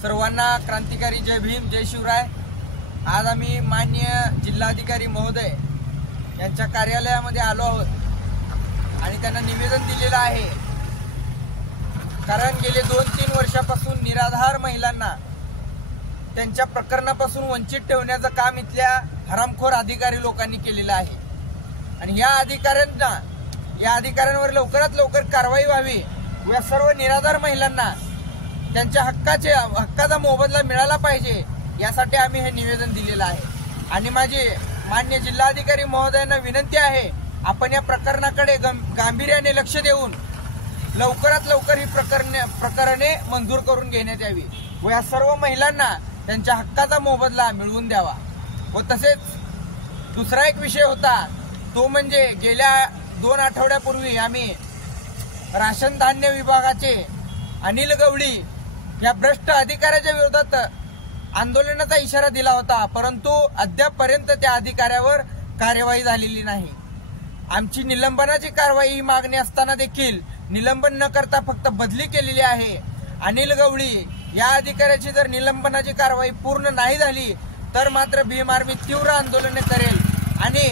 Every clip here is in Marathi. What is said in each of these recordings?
सर्वांना क्रांतिकारी जय भीम, जय शिवराय। आज आम्ही माननीय जिल्हाधिकारी महोदय यांच्या कार्यालयामध्ये आलो आहोत आणि त्यांना निवेदन दिलेलं आहे। कारण गेले 2-3 वर्षापासून निराधार महिलांना त्यांच्या प्रकरणापासून वंचित ठेवण्याचं काम इथल्या हरामखोर अधिकारी लोकांनी केलेलं आहे आणि या अधिकाऱ्यांवर लवकरात लवकर कारवाई व्हावी व या सर्व निराधार महिलांना त्यांच्या हक्काचा मोबदला मिळाला पाहिजे यासाठी आम्ही हे निवेदन दिलेलं आहे। आणि माझी माननीय जिल्हाधिकारी महोदयांना विनंती आहे, आपण या प्रकरणाकडे गांभीर्याने लक्ष देऊन लवकरात लवकर ही प्रकरणे मंजूर करून घेण्यात यावी व या सर्व महिलांना त्यांच्या हक्काचा मोबदला मिळवून द्यावा। व तसेच दुसरा एक विषय होता, तो म्हणजे गेल्या 2 आठवड्यापूर्वी आम्ही राशन धान्य विभागाचे अनिल गवळी या भ्रष्ट अधिकाऱ्याच्या विरोधात आंदोलनाचा इशारा दिला होता, परंतु अद्यापपर्यंत त्या अधिकाऱ्यावर कार्यवाही झालेली नाही। आमची निलंबनाची कारवाई ही मागणी असताना देखील निलंबन न करता फक्त बदली केलेली आहे। अनिल गवळी या अधिकाऱ्याची जर निलंबनाची कारवाई पूर्ण नाही झाली तर मात्र भीम आर्मी तीव्र आंदोलने करेल आणि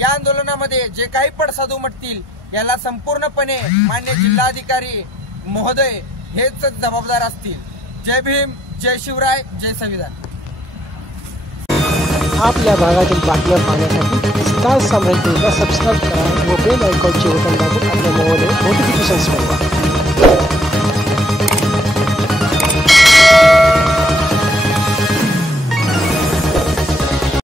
या आंदोलनामध्ये जे काही पडसाद उमटतील याला संपूर्णपणे मान्य जिल्हाधिकारी महोदय हेच जबाबदार असतील। जय भीम, जय शिवराय, जय संविधान। आपल्या भागातील बातम्या पाहण्यासाठी स्टार साम्राज्याला सबस्क्राईब करा व बेल आयकॉनचे बटन दाबून आपल्या मोबाईलवर नोटिफिकेशन्स मिळवा।